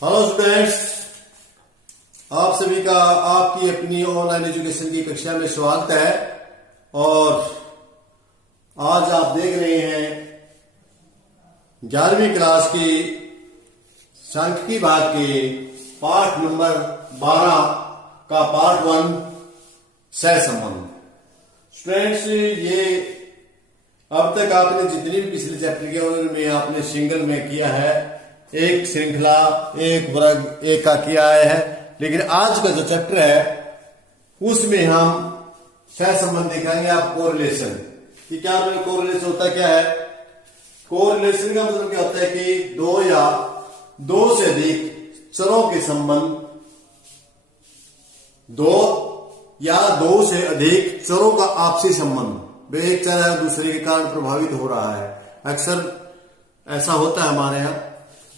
Hello students, आप सभी का आपकी अपनी ऑनलाइन एजुकेशन की कक्षा में स्वागत है। और आज आप देख रहे हैं 11वीं क्लास की सांख्यिकी भाग के पाठ नंबर 12 का पार्ट 1 सहसंबंध। स्टूडेंट्स, ये अब तक आपने जितनी भी पिछले चैप्टर किया उनमें आपने सिंगल में किया है, एक श्रृंखला, एक वर्ग, एक का किया है। लेकिन आज का जो चैप्टर है उसमें हम सहसंबंध दिखाएंगे। आप कोरिलेशन कि क्या कोरिलेशन होता क्या है। कोरिलेशन का मतलब क्या होता है कि दो या दो से अधिक चरों के संबंध, दो या दो से अधिक चरों का आपसी संबंध। एक चर है दूसरे के कारण प्रभावित हो रहा है, अक्सर ऐसा होता है हमारे यहाँ।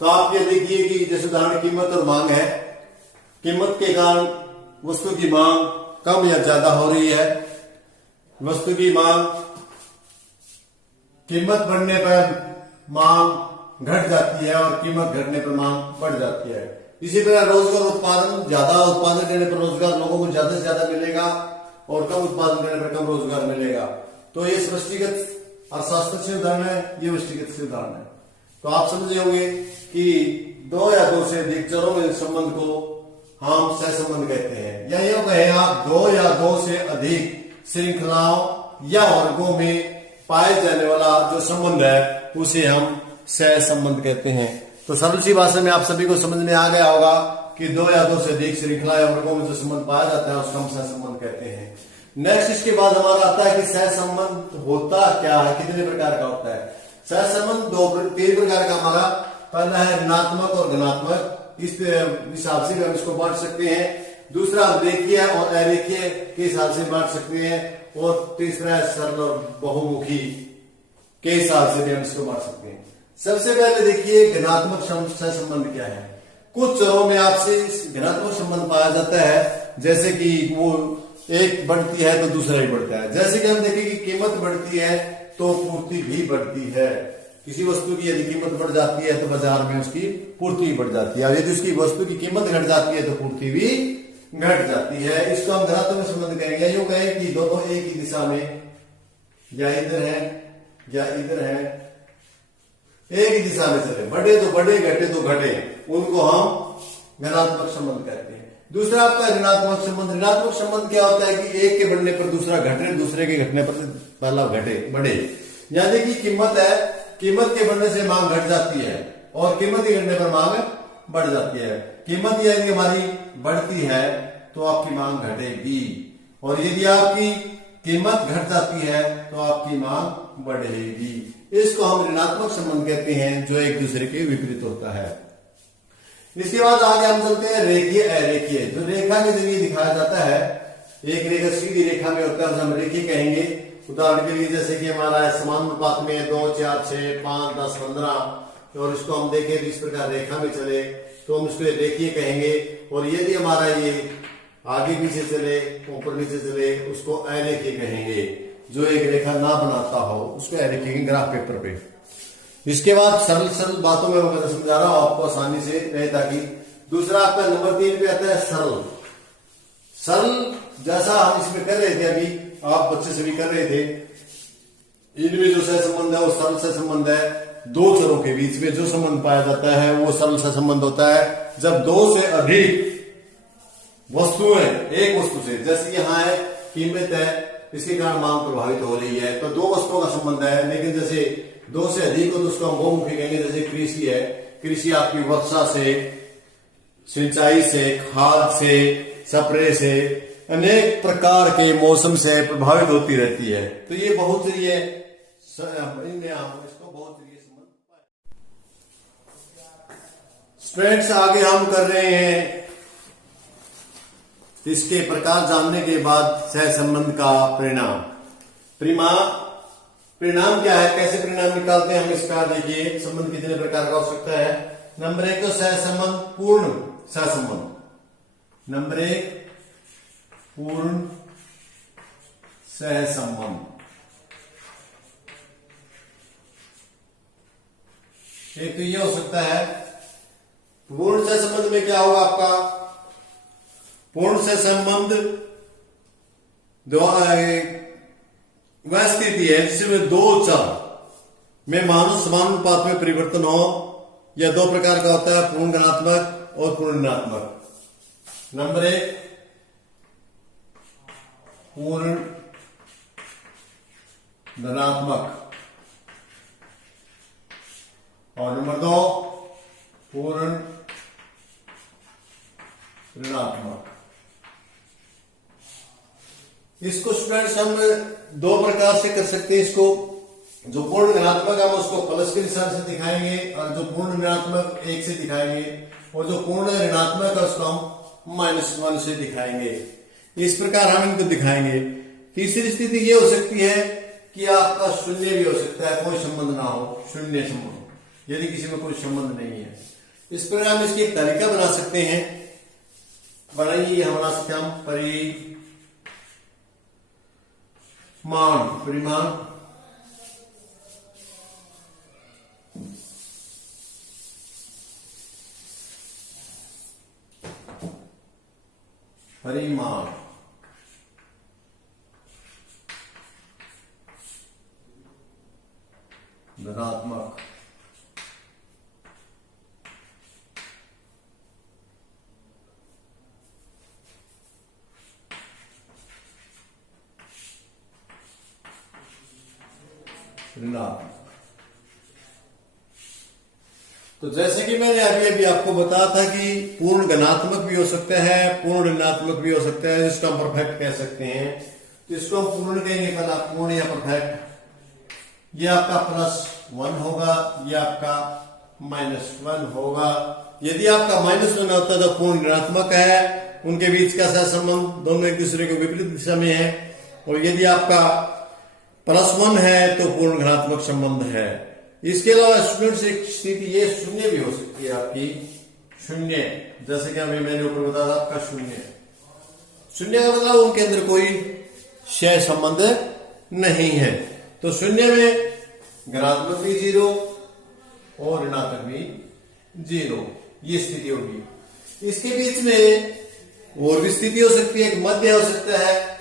तो आप ये देखिए कि जैसे उदाहरण कीमत और मांग है, कीमत के कारण वस्तु की मांग कम या ज्यादा हो रही है। वस्तु की मांग, कीमत बढ़ने पर मांग घट जाती है और कीमत घटने पर मांग बढ़ जाती है। इसी तरह रोजगार उत्पादन, ज्यादा उत्पादन करने पर रोजगार लोगों को ज्यादा से ज्यादा मिलेगा और कम उत्पादन करने पर कम रोजगार मिलेगा। तो ये समष्टिगत अर्थशास्त्र से उदाहरण है, ये व्यष्टिगत से उदाहरण है। तो आप समझे होंगे कि दो या दो से अधिक चरों में संबंध को हम सहसंबंध कहते हैं। या यूं कहें आप, दो या दो से अधिक श्रृंखलाओं या वर्गों में पाए जाने वाला जो संबंध है उसे हम सहसंबंध कहते हैं। तो सरल सी भाषा में आप सभी को समझ में आ गया होगा कि दो या दो से अधिक श्रृंखला या वर्गों में जो संबंध पाया जाता है उसको हम सहसंबंध कहते हैं। नेक्स्ट इसके बाद हमारा आता है कि सहसंबंध होता क्या है, कितने प्रकार का होता है। सहसंबंध तीन प्रकार का हमारा, पहला है ऋणात्मक और धनात्मक। इस हिसाब से भी हम इसको बांट सकते हैं। दूसरा रेखीय और अरेखीय के हिसाब से बांट सकते हैं। और तीसरा है सरल और बहुमुखी के हिसाब से भी हम इसको बांट सकते हैं। सबसे पहले देखिए धनात्मक सहसंबंध क्या है। कुछ चरों में आपसे धनात्मक संबंध पाया जाता है, जैसे कि वो एक बढ़ती है तो दूसरा भी बढ़ता है। जैसे कि हम देखें कि कीमत बढ़ती है तो पूर्ति भी बढ़ती है। किसी वस्तु की यदि कीमत बढ़ जाती है तो बाजार में उसकी पूर्ति भी बढ़ जाती है, और यदि उसकी वस्तु की कीमत घट जाती है तो पूर्ति भी घट जाती है। इसको हम धनात्मक संबंध कहेंगे। यूं कहें कि दोनों एक ही दिशा में, या इधर है या इधर है, एक ही दिशा में चले, बढ़े तो बढ़े, घटे तो घटे, उनको हम धनात्मक संबंध कहते हैं। दूसरा आपका ऋणात्मक संबंध। ऋणात्मक संबंध क्या होता है कि एक के बढ़ने पर दूसरा घटे, दूसरे के घटने पर पहला घटे बढ़े। यानी कि कीमत है, कीमत के बढ़ने से मांग घट जाती है और कीमत के घटने पर मांग बढ़ जाती है। कीमत यदि हमारी बढ़ती है तो आपकी मांग घटेगी, और यदि आपकी कीमत घट जाती है तो आपकी मांग बढ़ेगी। इसको हम ऋणात्मक संबंध कहते हैं, जो एक दूसरे के विपरीत होता है। इसके बाद आगे हम चलते हैं रेखीय अरेखीय, जो रेखा के जरिए दिखाया जाता है। एक रेखा सीधी रेखा में होता है, उसे हम रेखीय कहेंगे। उदाहरण के लिए जैसे कि हमारा समान अनुपात में 2, 4, 6, 5, 10, 15, और इसको हम देखें इस प्रकार रेखा में चले तो हम इसको रेखीय कहेंगे। और यदि हमारा ये आगे पीछे चले, ऊपर नीचे चले, उसको अरेखीय कहेंगे। जो एक रेखा ना बनाता हो उसको अरेखीय कहेंगे ग्राफ पेपर पे। इसके बाद सरल सरल बातों में मैं समझा रहा हूं आपको आसानी से रहे, ताकि दूसरा आपका नंबर 3 पे आता है सरल। सरल जैसा हम इसमें कर रहे थे, अभी आप बच्चे से भी कर रहे थे, इनमें जो सहसंबंध है वो सरल सहसंबंध है। दो चरों के बीच में जो संबंध पाया जाता है वो सरल सहसंबंध होता है। जब दो से अधिक वस्तुएं एक वस्तु से, जैसे यहां है कीमत है, इसके कारण मांग प्रभावित हो रही है, तो दो वस्तुओं का संबंध है। लेकिन जैसे दो से अधिक हो तो उसको हम बहुमुखी कहेंगे। जैसे कृषि है, कृषि आपकी वर्षा से, सिंचाई से, खाद से, स्प्रे से, अनेक प्रकार के मौसम से प्रभावित होती रहती है। तो ये बहुचरीय, इनमें हम इसको बहुचरीय संबंध। स्टूडेंट्स, आगे हम कर रहे हैं इसके प्रकार जानने के बाद सहसंबंध का परिणाम। परिणाम क्या है, कैसे परिणाम निकालते हैं हम इसका। देखिए संबंध कितने प्रकार का हो सकता है। नंबर 1 तो सहसंबंध पूर्ण सहसंबंध। नंबर 1 पूर्ण सहसंबंध। एक तो यह हो सकता है पूर्ण सहसंबंध में क्या होगा आपका? पूर्ण सहसंबंध वह स्थिति है जिसमें दो चर में मानो समानुपात में परिवर्तन हो। यह दो प्रकार का होता है, पूर्ण धनात्मक और पूर्ण ऋणात्मक। नंबर 1 पूर्ण धनात्मक और नंबर 2 पूर्ण ऋणात्मक। इसको स्टूडेंट्स हम दो प्रकार से कर सकते हैं। इसको जो पूर्ण धनात्मक हम उसको प्लस के निशान से दिखाएंगे और जो पूर्ण ऋणात्मक 1 से दिखाएंगे, और जो पूर्ण ऋणात्मक है उसको हम -1 से दिखाएंगे। इस प्रकार हम इनको दिखाएंगे। तीसरी स्थिति ये हो सकती है कि आपका शून्य भी हो सकता है, कोई संबंध ना हो, शून्य संबंध, यदि किसी में कोई संबंध नहीं है। इस प्रकार हम इसकी एक तालिका बना सकते हैं। बनाइए, हम बना सकते हैं हम परिमाण धनात्मक ऋणात्मक। तो जैसे कि मैंने अभी आपको बताया था कि पूर्ण धनात्मक भी हो सकता है, पूर्ण ऋणात्मक भी हो सकता है, जिसको हम परफेक्ट कह सकते हैं। तो इसको हम पूर्ण कहेंगे, पहला पूर्ण या परफेक्ट। ये आपका +1 होगा, ये आपका -1 होगा। यदि आपका -1 होता है तो पूर्ण ऋणात्मक है, उनके बीच का सहसंबंध दोनों एक दूसरे के विपरीत दिशा में है। और यदि आपका +1 है तो पूर्ण धनात्मक संबंध है। इसके अलावा स्टूडेंट्स एक स्थिति ये शून्य भी हो सकती है आपकी, शून्य, जैसे कि अभी मैंने ऊपर बताया आपका शून्य का मतलब उनके अंदर कोई क्षय संबंध नहीं है। तो शून्य में धनात्मक भी 0 और ऋणात्मक भी 0, ये स्थिति होगी। इसके बीच में और भी स्थिति हो सकती है, एक मध्य हो सकता है,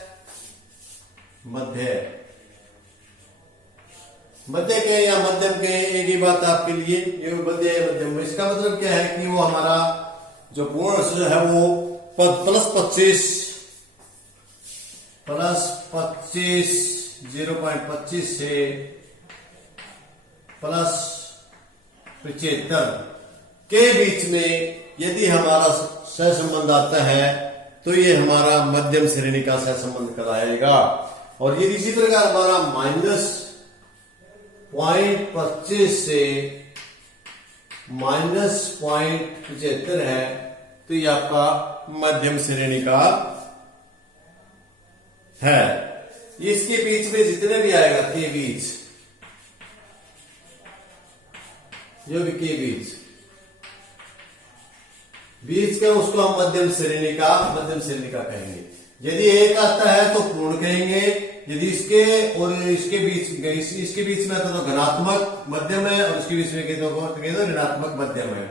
मध्य के या मध्यम के, एक ही बात आपके लिए, ये मध्य है मध्यम। इसका मतलब क्या है कि वो हमारा जो पूर्ण है वो +25 0.25 से +75 के बीच में यदि हमारा सहसंबंध आता है तो ये हमारा मध्यम श्रेणी का सहसंबंध कहलाएगा। और ये इसी प्रकार हमारा -0.25 से -0.75 है, तो ये आपका मध्यम श्रेणी का है। इसके बीच में जितने भी आएगा के बीच, जो भी के बीच का, उसको हम मध्यम श्रेणी का कहेंगे। यदि एक आता है तो पूर्ण कहेंगे, यदि इसके और इसके बीच में आता तो धनात्मक मध्यम है, और इसके बीच में कहें तो ऋणात्मक मध्यम है।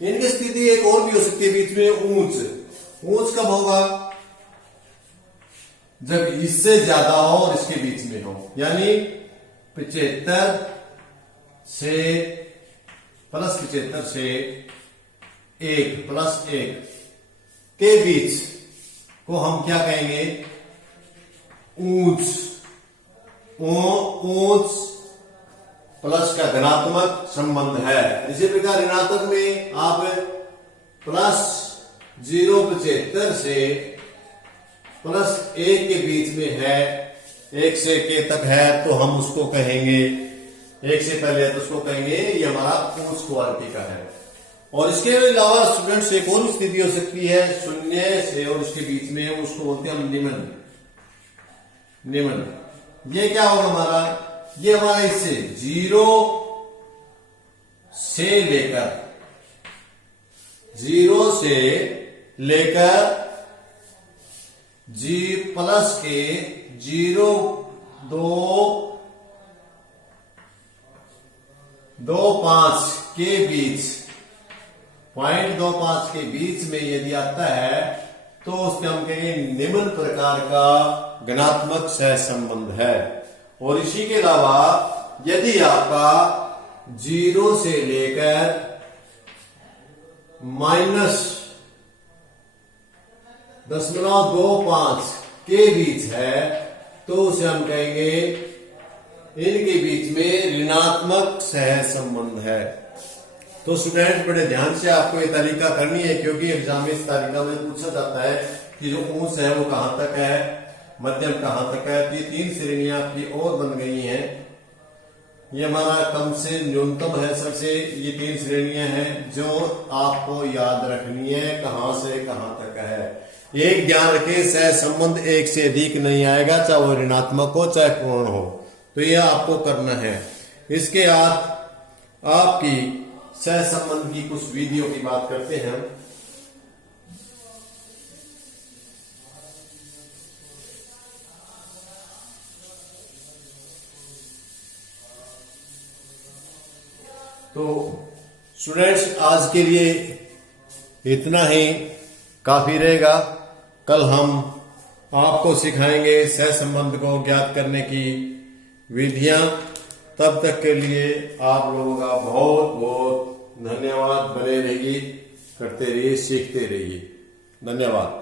इनकी स्थिति एक और भी हो सकती है बीच में, ऊंच कब होगा? जब इससे ज्यादा हो और इसके बीच में हो, यानी 75 से +75 से 1 +1 के बीच को हम क्या कहेंगे? ऊंच प्लस का धनात्मक संबंध है। इसी प्रकार ऋणात्मक में आप +0.75 से +1 के बीच में है, 1 से k तक है, तो हम उसको कहेंगे, 1 से पहले है तो उसको कहेंगे ये हमारा ऊंच क्वालिटी का है। और इसके अलावा स्टूडेंट्स एक और स्थिति हो सकती है 0 से और इसके बीच में, उसको बोलते हैं हम निम्न। ये क्या होगा हमारा? ये हमारा इससे 0 से लेकर G प्लस के 0.225 के बीच 0.25 के बीच में यदि आता है तो उसके हम कहेंगे निम्न प्रकार का घनात्मक सहसंबंध है। और इसी के अलावा यदि आपका 0 से लेकर -0.25 के बीच है तो उसे हम कहेंगे इनके बीच में ऋणात्मक सहसंबंध है। तो स्टूडेंट बड़े ध्यान से आपको ये तालिका करनी है, क्योंकि एग्जाम में इस तालिका में पूछा जाता है कि जो ऊंच है वो कहां तक है, मध्यम कहां तक है। तो ये 3 श्रेणियां आपकी और बन गई हैं। ये हमारा कम से न्यूनतम है सबसे, ये 3 श्रेणियां हैं जो आपको याद रखनी है कहां से कहां तक है। एक ध्यान रखें, सहसंबंध एक से अधिक नहीं आएगा, चाहे वो ऋणात्मक हो चाहे पूर्ण हो। तो यह आपको करना है। इसके बाद आपकी सहसंबंध की कुछ विधियों की बात करते हैं। तो स्टूडेंट्स आज के लिए इतना ही काफी रहेगा। कल हम आपको सिखाएंगे सहसंबंध को ज्ञात करने की विधियां। तब तक के लिए आप लोगों का बहुत बहुत धन्यवाद। बने रहिए, करते रहिए, सीखते रहिए। धन्यवाद।